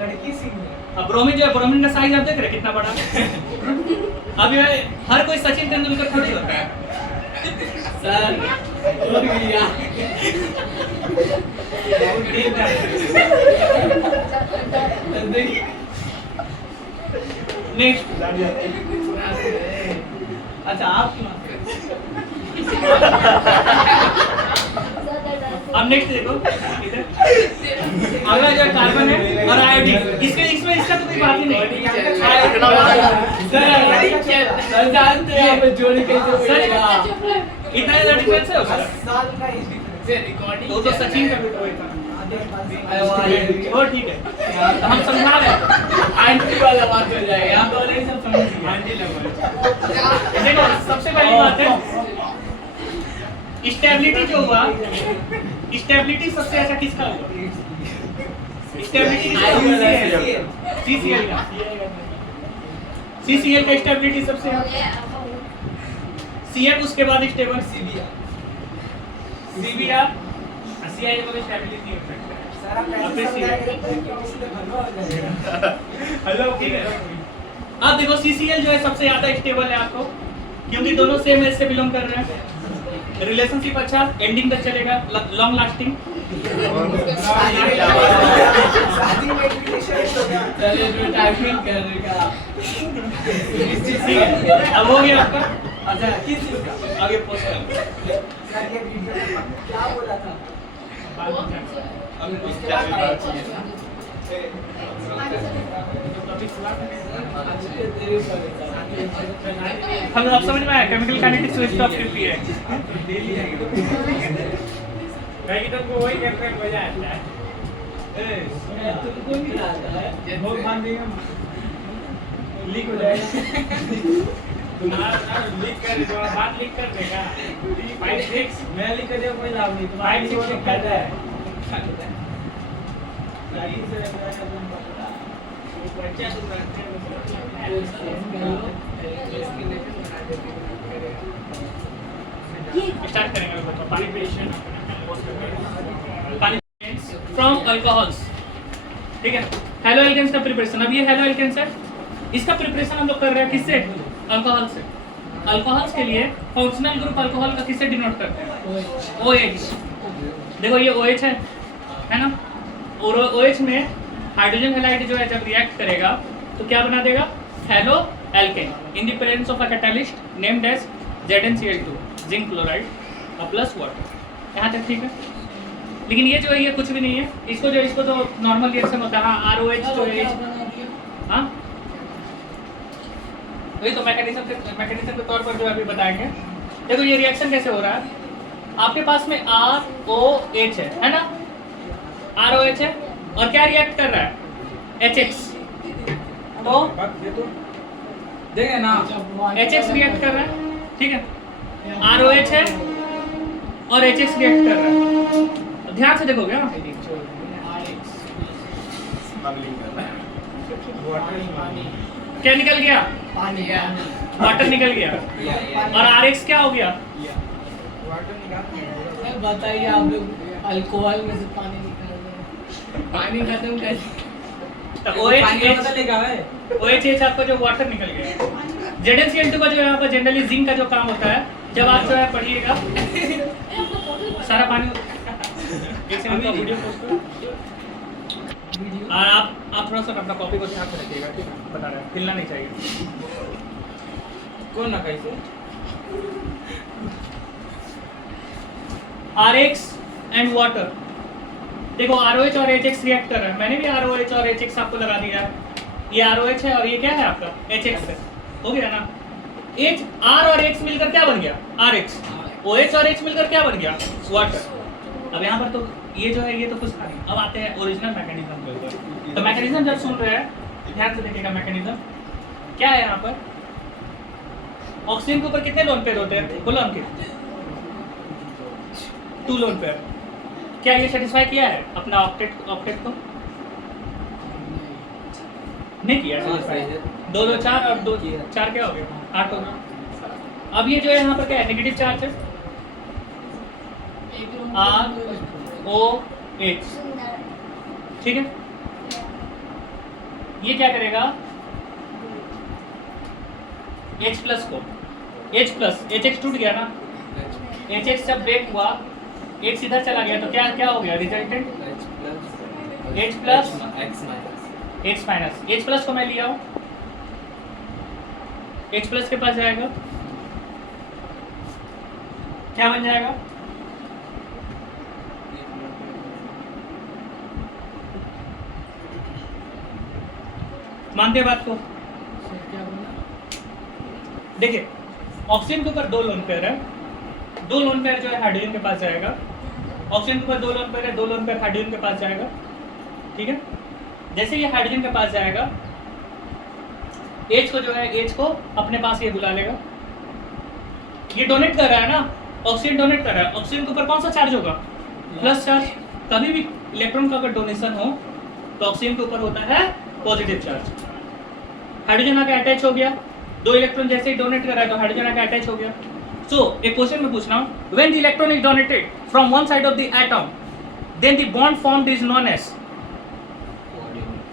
लड़की सीनियर। अब ब्रोमीन जो है, ब्रोमीन का साइज आप देख रहे हैं कितना बड़ा। अब ये हर कोई सचिन तेंदुलकर थोड़ी होता है सर हो गया। नेक्स्ट अच्छा आप अब नेक्स्ट देखो इधर अगला जो कार्बन है और आयोडीन, इसमें इसका तो कोई बात ही नहीं। सर जानते हैं आप जोड़ी कैसे बनेगा। इतना ज़्यादा डिफरेंस है उसका। साल का ही रिकॉर्डिंग तो सचिन का भी तो था। वो ठीक है, तो हम समझा रहे हैं आंटी वाला बात हो जाएगा। यहाँ तो नहीं सब समझ गए। आंटी देखो सबसे पहली बात है स्टेबिलिटी जो हुआ, स्टेबिलिटी सबसे अच्छा किसका हुआ? स्टेबिलिटी किसका हुआ? CCL का। CCL का स्टेबिलिटी सबसे CM उसके बाद स्टेबल CBR CI को स्टेबिलिटी नहीं हो सकता। हेलो ठीक है। अब देखो CCL जो है सबसे ज्यादा स्टेबल है आपको, क्योंकि दोनों सेम एज से बिलोंग कर रहे हैं, रिलेशनशिप अच्छा, एंडिंग तक चलेगा, लॉन्ग लास्टिंग। टाइपिंग करने का ठीक है, अब हो गया आपका। अच्छा किस चीज का आगे पोस्ट कर सर ये वीडियो में क्या बोला था हम अब समझ में आया chemical kinetics switch top trip है। मैं कि तुमको वही करने में मजा आता है। तुमको नहीं आता है बहुत मान देंगे लीक हो जाएगा। तुम्हारा लीक कर थोड़ा बात लीक कर देगा। 5-6 मैं लीक कर दिया कोई लाभ नहीं, तुम्हारा 5-6 फायदा है। बच्चा तुम रखते हैं स्टार्ट करेंगे बच्चों पानी फ्रॉम अल्कोहल्स, ठीक है। हेलो एल्केन्स का प्रिपरेशन, अब ये हेलो एल्केन्स है, इसका प्रिपरेशन हम लोग कर रहे हैं किससे? अल्कोहल से। अल्कोहल्स के लिए फंक्शनल ग्रुप अल्कोहल का किससे डिनोट करते हैं? OH। देखो ये OH है ना, और OH में हाइड्रोजन हैलाइड जो है जब रिएक्ट करेगा तो क्या बना देगा? Halo alkane in the presence of a catalyst named as ZnCl2 zinc chloride plus water. यहाँ तक ठीक है। लेकिन ये जो है ये कुछ भी नहीं है, इसको तो नॉर्मल रिएक्शन होता है। हाँ ROH जो है, हाँ वही तो मैकेनिज्म के तौर पर जो अभी बताएंगे। देखो ये रिएक्शन कैसे हो रहा है, आपके पास में ROH है ना, ROH है और क्या रिएक्ट कर रहा है? HX। तो देंगे ना, HX रिएक्ट कर रहा है, ठीक है। ROH है और HX रिएक्ट कर रहा है। ध्यान से देखोगे ना, क्या निकल गया? वाटर निकल गया। और RX क्या हो गया? बताइए आप लोग, अल्कोहल में से पानी निकाल रहे हैं, पानी खत्म कर तो OH आपका जो वाटर निकल गया। ZnCl2 का जो यहाँ पर जनरली जिंक का जो काम होता है, जब आप जो है पढ़िएगा सारा पानी एक सेकंड का वीडियो पोस्ट करो और आप थोड़ा सा अपना कॉपी को ध्यान से रखिएगा, ठीक है? बता रहे हैं हिलना नहीं चाहिए। कौन ना कैसे RX एंड वाटर, देखो ROH और HX रिएक्ट कर रहा है। मैंने भी ROH और HX आपको लगा दिया है। ये ROH है और ये क्या है आपका? HX है। हो गया ना? R और X मिलकर क्या बन गया? RX। OH और H मिलकर क्या बन गया? वाटर। अब यहाँ पर तो ये जो है ये तो कुछ था नहीं। अब आते हैं ओरिजिनल मैकेनिज्म के ऊपर। तो मैकेनिज्म जब सुन रहे हैं ध्यान से देखिएगा। मैकेनिज्म क्या है यहाँ पर? ऑक्सीजन के ऊपर कितने लोन पेयर होते हैं? बोलो अंकित। 2 लोन पेयर। क्या ये सेटिस्फाई किया है अपना ऑक्टेट को? नहीं किया सेटिस्फाई। 2 2 4 और 2 4 क्या हो गया? 8 हो गया। अब ये जो है यहाँ पर क्या है? नेगेटिव चार्ज है, ROH, ठीक है। ये क्या करेगा? H प्लस को H प्लस HX टूट गया ना, HX जब ब्रेक हुआ H इधर चला गया तो क्या हो गया? Resultant H plus X minus. H plus को मैं लिया हूँ, H प्लस के पास जाएगा, क्या बन जाएगा? मानते हैं बात को? देखिए ऑक्सीजन के ऊपर 2 लोन पेयर है, 2 लोन पेयर जो है हाइड्रोजन के पास जाएगा। ऑक्सीजन के ऊपर 2 लोन पेयर है, 2 लोन पेयर हाइड्रोजन के पास जाएगा, ठीक है। जैसे ये हाइड्रोजन के पास जाएगा, H को जो है H को अपने पास ये बुला लेगा। ये डोनेट कर रहा है ना, ऑक्सीजन डोनेट कर रहा है। ऑक्सीजन के ऊपर कौन सा चार्ज होगा? Plus charge. कभी भी इलेक्ट्रॉन का अगर डोनेशन हो तो ऑक्सीजन के ऊपर होता है पॉजिटिव चार्ज। हाइड्रोजन आके अटैच हो गया, 2 इलेक्ट्रॉन जैसे ही डोनेट कर रहा है तो हाइड्रोजन आके अटैच हो गया। सो एक क्वेश्चन में पूछ रहा हूँ, when the electron is donated from one side of the atom then the bond formed is known as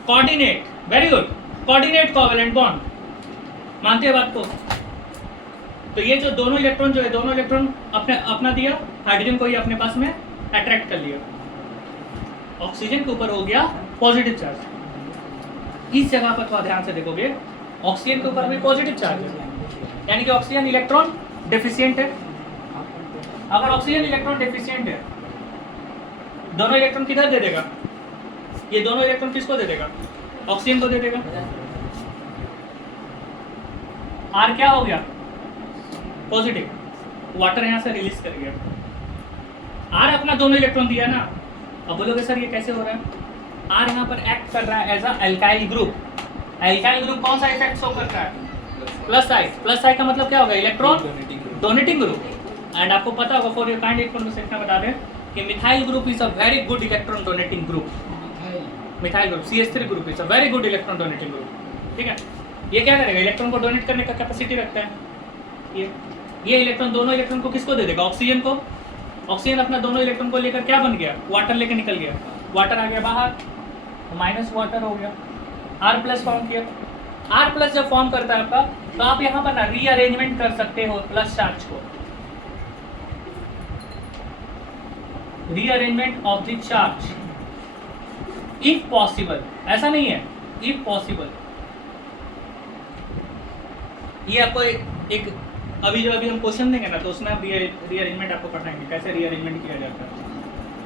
coordinate. Very good, coordinate covalent bond. मानते हैं बात को? तो ये जो दोनों इलेक्ट्रॉन जो है, दोनों इलेक्ट्रॉन अपना दिया, हाइड्रोजन को ही अपने पास में अट्रैक्ट कर लिया। ऑक्सीजन के ऊपर हो गया पॉजिटिव चार्ज। इस जगह पर थोड़ा ध्यान से देखोगे, ऑक्सीजन के ऊपर भी पॉजिटिव चार्ज है, यानी कि ऑक्सीजन इलेक्ट्रॉन डेफिशिएंट है। अगर ऑक्सीजन इलेक्ट्रॉन डेफिशिएंट है, दोनों इलेक्ट्रॉन किधर दे देगा? ये दोनों इलेक्ट्रॉन किसको दे देगा? ऑक्सीजन को दे देगा। आर क्या हो गया? पॉजिटिव। वाटर यहां से रिलीज कर गया। आर अपना दोनों इलेक्ट्रॉन दिया ना। अब बोलोगे सर ये कैसे हो रहा है? आर यहाँ पर एक्ट कर रहा है as a alkyl group. Alkyl group कौन सा इफेक्ट शो करता है? Plus side. प्लस साइड का मतलब क्या होगा? Electron donating group. एंड आपको पता होगा, फॉर योर काइंड इन्फॉर्मेशन बता दें कि methyl group is a very good electron donating group. Methyl group CH3 group is a very good electron donating group, ठीक है। ये क्या करेगा? इलेक्ट्रॉन को डोनेट करने का कैपेसिटी रखता है ये। ये इलेक्ट्रॉन दोनों इलेक्ट्रॉन को किसको दे देगा? ऑक्सीजन को। ऑक्सीजन अपना दोनों इलेक्ट्रॉन को लेकर क्या बन गया? वाटर लेकर निकल गया। वाटर आ गया बाहर, माइनस वाटर हो गया, R प्लस फॉर्म किया। R प्लस जब फॉर्म करता है आपका, तो आप यहाँ पर ना रीअरेंजमेंट कर सकते हो प्लस चार्ज को, rearrangement of the charge if possible. ऐसा नहीं है, इफ पॉसिबल। ये आपको एक अभी हम क्वेश्चन देंगे ना, तो उसमें आप रीअरेंजमेंट आपको पढ़ाएंगे कैसे रीअरेंजमेंट किया जाता है,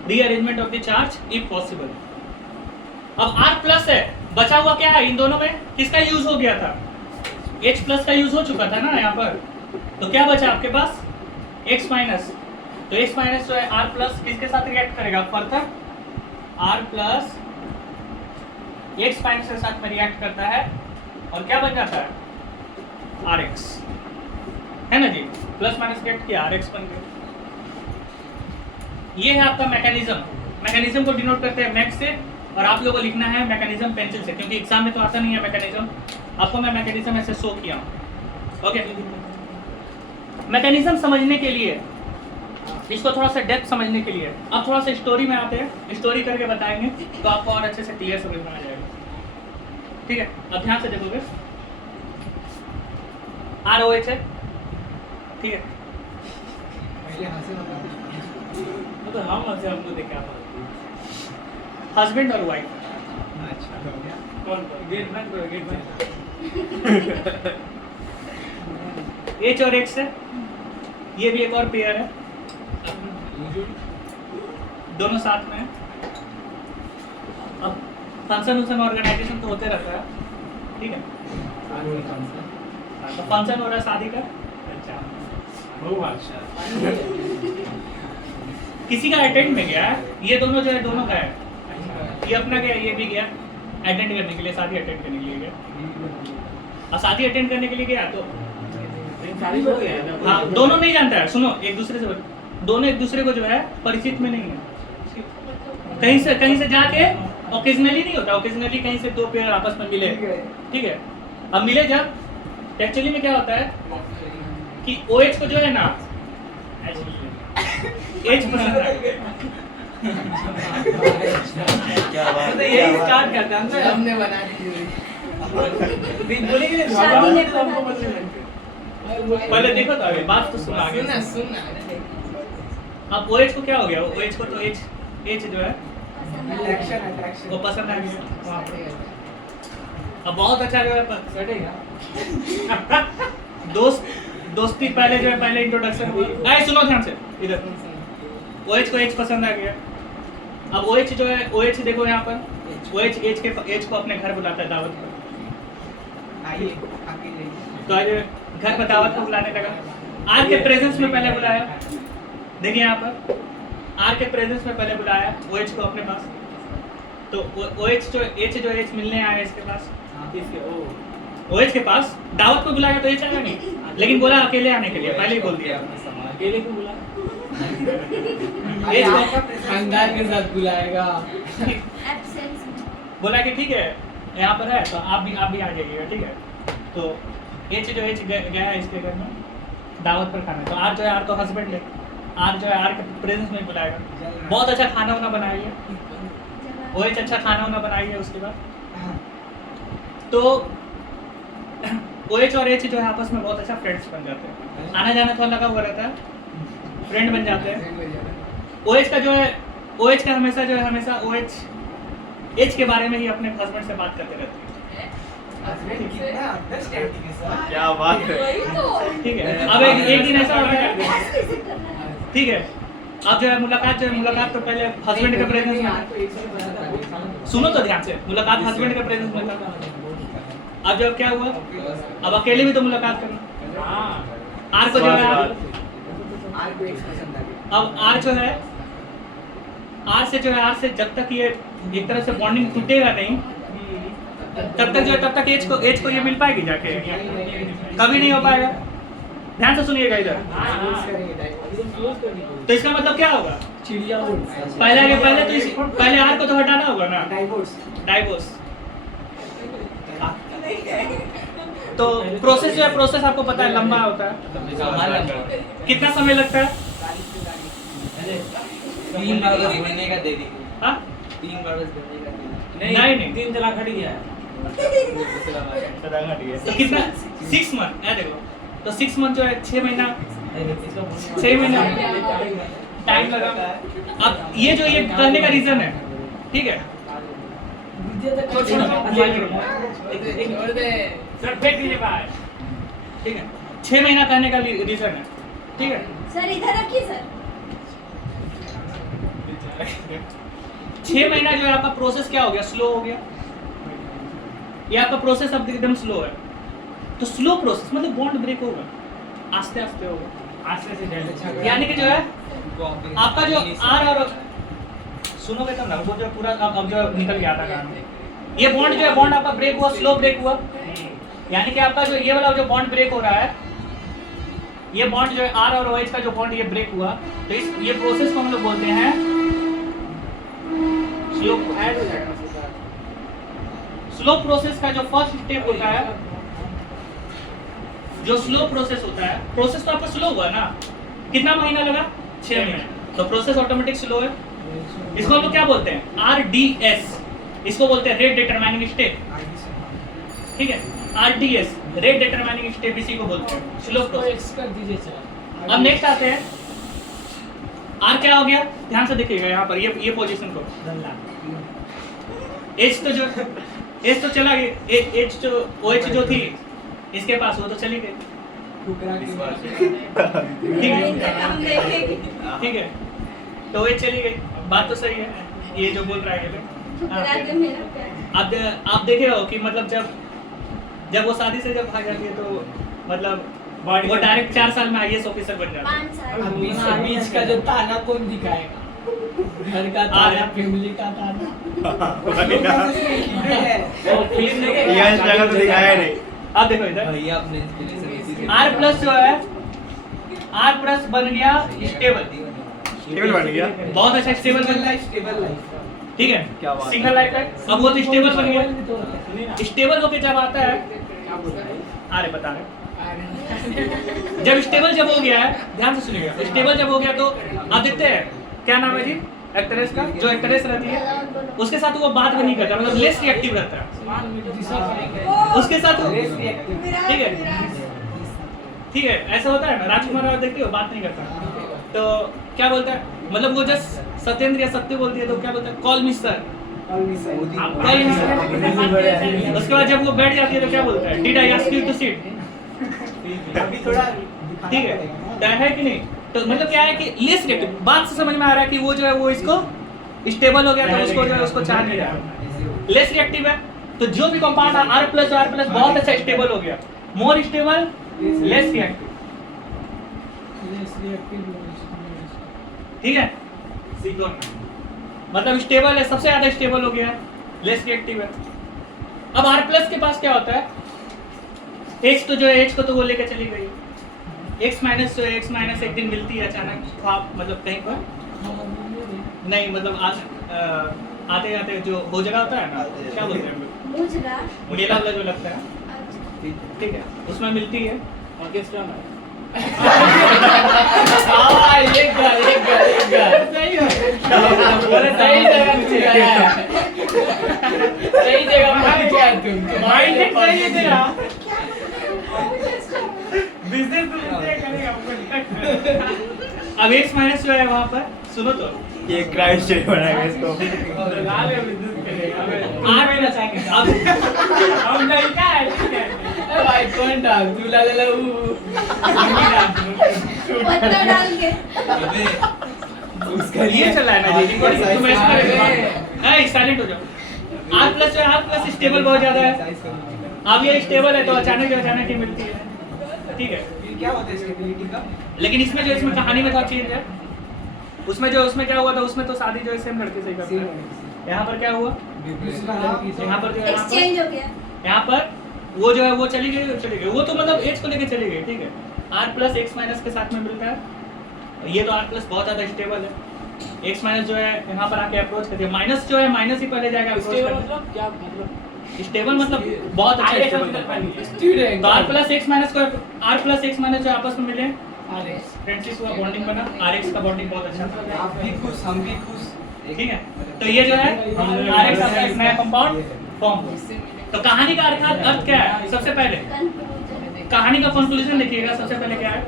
rearrangement of the charge if possible. अब R प्लस है, बचा हुआ क्या है? इन दोनों में किसका यूज हो गया था? H प्लस का यूज हो चुका था ना यहाँ पर, तो क्या बचा आपके पास? X minus. तो X माइनस जो है R प्लस किसके साथ रिएक्ट करेगा further? R plus X minus के साथ में रिएक्ट करता है और क्या बन जाता है? RX, है ना जी? प्लस माइनस रिएक्ट किया, RX बन गया। ये है आपका मैकेनिज्म। मैकेनिज्म को डिनोट करते हैं मैक से, और आप लोगों को लिखना है मैकेनिज्म पेंसिल से, क्योंकि एग्जाम में तो आता नहीं है मैकेनिज्म। आपको मैं मैकेनिज्म ऐसे शो किया हूँ। ओके, मैकेनिज्म समझने के लिए, इसको थोड़ा सा डेप्थ समझने के लिए अब थोड़ा सा स्टोरी में आते हैं। स्टोरी करके बताएंगे तो आपको और अच्छे से क्लियर समझ में आ जाएगा। ठीक है, अब ध्यान से देखोगे। ROH है, ठीक है? तो हम हमको देख क्या हस्बैंड और वाइफ। कौन गेट बंद करो, गेट बंद। H और X है, ये भी एक और पेयर है, दोनों साथ में है। अब फंक्शन ऑर्गेनाइजेशन तो होते रहता है, ठीक है? तो फंक्शन हो रहा है शादी का। अच्छा, किसी का अटेंड में गया है, ये दोनों जो है दोनों का है, ये अपना गया, ये भी गया अटेंड करने के लिए, शादी अटेंड करने के लिए गया। और शादी अटेंड करने के लिए गया तो हाँ, दोनों नहीं जानता है। सुनो, एक दूसरे से दोनों एक दूसरे को जो है परिचित में नहीं है। कहीं से जाके ओकेजनली नहीं होता, ओकेजनली कहीं से दो पेयर आपस में मिले, ठीक है? अब मिले जब, एक्चुअली में क्या होता है कि OH को जो है ना H पसंद है। क्या बात है, यही स्टार्ट करते हैं ना, हमने बना दी बोलेंगे शादी में तो हमको बोलने लगते। पहले देखो तो आगे बात तो सुना आगे। सुनना अब OH को क्या हो गया? OH को तो H जो है अट्रैक्शन वो पसंद आ गया। अब बहुत अच्छा जो है दोस्ती पहले जो है, पहले इंट्रोडक्शन हुआ। गाइस सुनो ध्यान से इधर। OH को H पसंद आ गया। अब OH जो है, OH देखो यहाँ पर, OH H को अपने घर बुलाता है दावत पर। तो आज घर पर दावत को बुलाने लगा। R के प्रेजेंस में पहले बुलाया, देखिए यहाँ पर R के प्रेजेंस में पहले बुलाया OH को अपने पास। तो OH जो H मिलने आया इसके पास, OH के पास दावत को बुलाया तो H आया नहीं, लेकिन बोला अकेले आने के लिए, पहले ही बोल दिया। अकेले क्यों बुला? खानदान के साथ बुलाएगा। बोला कि ठीक है यहाँ पर है तो आप भी आ जाइएगा, ठीक है? तो H गया इसके घर में दावत पर खाना। तो R जो है, R तो हस्बैंड है, R जो है R के प्रेजेंस में बुलाएगा। बहुत अच्छा खाना वाना बनाइए, OH अच्छा खाना वाना बनाइए। उसके बाद तो OH और H जो है आपस में बहुत अच्छा फ्रेंड्स बन जाते हैं, आना जाना थोड़ा लगा हुआ रहता है, फ्रेंड बन जाते हैं। OH का जो है, OH का हमेशा OH H के बारे में ही अपने हस्बैंड से बात करते रहते हैं। क्या बात है। ठीक है, अब एक दिन ऐसा होता है, ठीक है? अब जो है मुलाकात तो पहले हस्बैंड के प्रेजेंस में, सुनो तो ध्यान से, मुलाकात हस्बैंड के प्रेजेंस में था। अब जब क्या हुआ, अब अकेले भी तो मुलाकात करना। R को जो है, अब R से जब तक ये एक तरह से बॉन्डिंग टूटेगा नहीं, तब तक H को ये मिल पाएगी जाके? कभी नहीं हो पाएगा। ध्यान से सुनिएगा इधर। तो इसका मतलब क्या होगा? पहले R को तो हटाना होगा ना, डाइवोर्स। तो प्रोसेस जो है प्रोसेस आपको पता है लंबा होता है, कितना समय लगता है? 3 बार बस घूमने का दे दी। हाँ 3 बार बस घूमने का दे दी। नहीं 3 चला खड़ी गया है। तो कितना 6 मंथ है देखो, तो 6 मंथ जो है 6 महीना 6 महीना टाइम लगा। अब ये जो ये करने का रीजन है, ठीक है, सर फेंक दीजिए बाहर, ठीक है, 6 महीना करने का रीजन है, ठीक है। सर इधर रखिए सर। 6 महीना जो है आपका प्रोसेस क्या हो गया, स्लो हो गया। ये आपका प्रोसेस अब एकदम स्लो है, तो स्लो प्रोसेस मतलब बॉन्ड ब्रेक होगा, आस्ते आस्ते होगा, आस्ते से, यानी कि जो है आपका जो आर और सुनोगे तब ना, वो जो पूरा अब जो निकल गया था काम, ये बॉन्ड जो है बॉन्ड आपका ब्रेक हुआ, स्लो ब्रेक हुआ, यानी कि आपका जो ये वाला जो बॉन्ड ब्रेक हो रहा है, ये बॉन्ड जो है आर और OH का जो बॉन्ड ये ब्रेक हुआ, तो इस ये प्रोसेस को हम लोग बोलते हैं स्लो। ऐड हो जाएगा स्लो प्रोसेस का जो फर्स्ट स्टेप होता है, जो स्लो प्रोसेस होता है, प्रोसेस तो आपका स्लो हुआ ना, कितना महीना लगा, 6 महीना, तो प्रोसेस ऑटोमेटिक स्लो है। इसको हम लोग क्या बोलते हैं, RDS, इसको बोलते हैं रेट डिटरमाइनिंग स्टेप, ठीक है, RDS रेट डिटरमाइनिंग स्टेप, इसी को बोलते हैं स्लो प्रोसेस। कर दीजिए सर। अब नेक्स्ट आते हैं, R क्या हो गया, ध्यान से देखिएगा यहाँ पर, ये पोजीशन को, H तो जो H तो चला गया, H जो OH जो थी इसके पास, वो तो चली गई, ठीक है, ठीक है, तो OH चली गई, बात तो सही है, ये जो बोल रहा है ये अब आप देखे हो कि मतलब जब वो शादी से जब भाग जाती है तो मतलब वो डायरेक्ट 4 साल में IAS ऑफिसर बन जाता है। 5 साल। अब बीच का जो ताना कौन दिखाएगा? घर का ताना, फैमिली का ताना। यह जगह तो दिखाया नहीं। आप देखो इधर, भैया अपने इंस्पिरेशन इसी से R प्लस जो है, R प्लस बन गया स्टेबल, टेबल बन गया। बहुत अच्छा स्टेबल बन गया, स्टेबल लाइफ। ठीक है, क्या बात है। सिंगल लाइफ है, अब वो तो स्टेबल बन गया। स्टेबल होके जब आता है, अरे बता रहे, जब स्टेबल जब हो गया है, ध्यान से सुनिएगा, स्टेबल जब हो गया तो आप देखते हैं क्या नाम है जी एक्ट्रेस का, जो एक्ट्रेस रहती है उसके साथ वो बात भी नहीं करता, मतलब लेस रिएक्टिव रहता है उसके साथ वो, ठीक है, ठीक है, ऐसा होता है ना, राजकुमार राव देखते हो बात नहीं करता, तो क्या बोलता है, मतलब वो जस्ट सत्येंद्र या सत्य बोलती है तो क्या बोलता है, कॉल मी सर, कॉल मी सर। उसके बाद जब वो बैठ जाती है तो क्या बोलता है, did I ask you to sit, अभी थोड़ा ठीक है, तो है कि नहीं, तो मतलब क्या है कि लेस रिएक्टिव, बात से समझ में आ रहा है कि वो जो है वो इसको स्टेबल हो गया तो उसको जो है उसको चाह नहीं रहा, लेस रिएक्टिव है, तो जो भी कंपाउंड R प्लस बहुत अच्छा स्टेबल हो गया, मोर स्टेबल लेस रिएक्टिव, ठीक है, सीखो, मतलब स्टेबल है, सबसे ज्यादा स्टेबल हो गया, लेस रिएक्टिव है। अब R प्लस के पास क्या होता है, H तो जो है H को तो वो लेके चली गई, X माइनस जो है X माइनस एक दिन मिलती है अचानक, ख्वाब मतलब कहीं पर नहीं, मतलब आते जाते जो हो जगह होता है ना, क्या बोलते हैं, मुझरा। मेला वाला जो लगता है, ठीक है, उसमें मिलती है ऑर्केस्ट्रा में, अब X माइनस जो है वहाँ पर, सुनो तो, ये क्राइम स्टोरी बनाएंगे इसको। पत्ता डाल के। उसका ये चला है ना जी, तुम ऐसा करें, साइलेंट हो जाओ। R प्लस जो है, R प्लस स्टेबल बहुत ज्यादा है, अब ये स्टेबल है तो अचानक ही मिलती है, ठीक है, क्या होता है स्टेबिलिटी का? लेकिन इसमें कहानी में थोड़ा चेंज है, उसमें क्या हुआ था, उसमें तो शादी जो है सेम लड़के से ही करते हैं, यहाँ पर क्या हुआ, यहाँ पर जो है एक्सचेंज हो गया। यहाँ पर वो जो है वो चली गई, वो तो मतलब H को लेके चली गई, ठीक है, R प्लस X माइनस के साथ में मिलता है, ये तो R प्लस बहुत ज्यादा स्टेबल है, X माइनस जो है यहाँ पर आके अप्रोच करती है, माइनस जो है माइनस ही पहले जाएगा अप्रोच करने, मतलब क्या मतलब स्टेबल मतलब बहुत अच्छा स्टेबल। स्टूडेंट तो R प्लस एक्स माइनस जो आपस में मिले RS फ्रेंड्स हुआ बॉन्डिंग बना, RX का बॉन्डिंग बहुत अच्छा था। आप भी खुश, हम भी खुश। ठीक है, तो ये जो है RX का एक नया कंपाउंड फॉर्म हुआ। तो कहानी का अर्थ क्या है? सबसे पहले कहानी का कंक्लूजन लिखिएगा। सबसे पहले क्या है,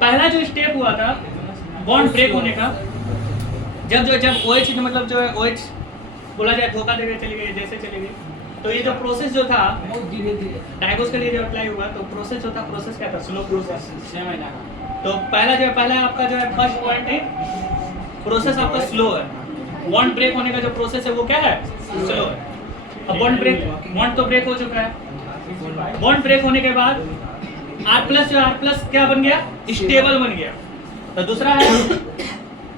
पहला जो स्टेप हुआ था बॉन्ड ब्रेक होने का, जब OH मतलब जो है OH बोला जाए धोखा देके चली गई, जैसे चली गई, तो ये जो प्रोसेस जो था बहुत धीरे-धीरे डायगोस के लिए जो अप्लाई हुआ, तो प्रोसेस जो था प्रोसेस क्या था? Slow process. 6 महीना का। तो पहला आपका जो है फर्स्ट पॉइंट है प्रोसेस आपका स्लो है। बॉन्ड ब्रेक होने का जो प्रोसेस है वो क्या है? स्लो है। अब बॉन्ड तो ब्रेक हो चुका है। बॉन्ड ब्रेक होने के बाद R प्लस क्या बन गया? स्टेबल बन गया। तो दूसरा है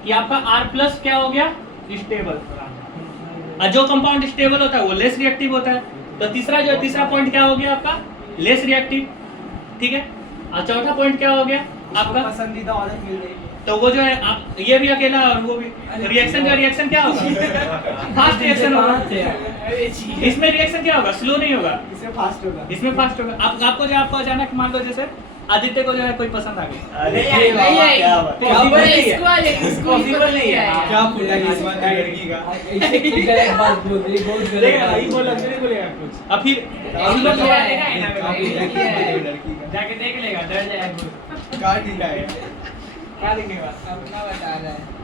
कि आपका R+ क्या हो गया? स्टेबल। और जो कंपाउंड स्टेबल होता है वो लेस रिएक्टिव होता है। तो तीसरा पॉइंट क्या हो गया आपका? Less reactive. ठीक है, और चौथा पॉइंट क्या हो गया आपका? पसंदीदा औरत मिल गई। तो वो जो है ये भी अकेला और वो भी रिएक्शन क्या होगा? फास्ट रिएक्शन होगा। इसमें रिएक्शन क्या होगा? स्लो नहीं होगा, इससे फास्ट होगा। इसमें फास्ट होगा। आपको अचानक मान लो जैसे आदित्य को जो है कोई पसंद आ गई, पॉसिबल नहीं है। क्या पूछा कि इस बात लड़की का? गलत बात बोल रही, बहुत गलत बात। अब फिर जाके देख लेगा, डर जाएगा। क्या ठीक है? क्या दिखेगा? अपना बता रहा है।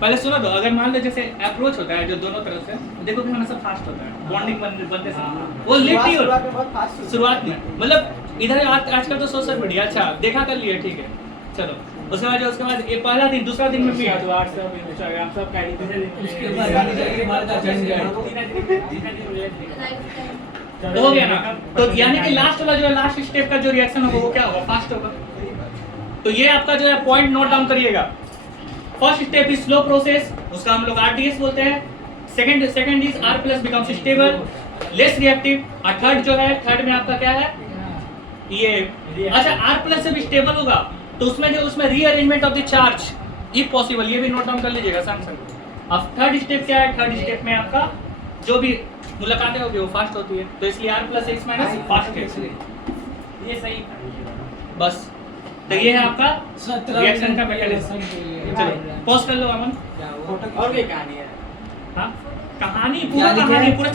पहले सुनो तो, अगर मान लो जैसे अप्रोच होता है जो दोनों तरफ से, देखो कि हमेशा फास्ट होता है बॉन्डिंग बनते से, वो लेट नहीं होता शुरुआत में बहुत फास्ट होता है। शुरुआत में। मतलब इधर आजकल तो सोशल मीडिया अच्छा देखा कर लिए, ठीक है चलो। उसके बाद ये पहला दिन, दूसरा दिन में भी उसके बाद धीरे-धीरे बढ़ता झंझट। तो हो गया ना। तो यानी कि लास्ट स्टेप का जो रिएक्शन होगा वो क्या होगा? फास्ट होगा। तो ये आपका जो है पॉइंट नोट डाउन करिएगा। First step is slow process, उसका हम लोग RDS बोलते हैं। Second is R+ becomes stable, less reactive. और थर्ड में आपका क्या है? ये अच्छा, R+ से भी स्टेबल होगा तो उसमें rearrangement of the charge if possible, ये भी नोट डाउन कर लीजिएगा सैमसंग। अब थर्ड स्टेप क्या है? थर्ड स्टेप में आपका जो भी मुलाकातें होगी वो फास्ट होती है, तो इसलिए R+X- फास्ट है। ये सही था बस। तो ये है आपका 17 रिएक्शन का मैकेनिज्म। चलो पॉज कर लो अमन। और कोई कहानी है? हाँ, कहानी क्या लिखे हैं? पूरा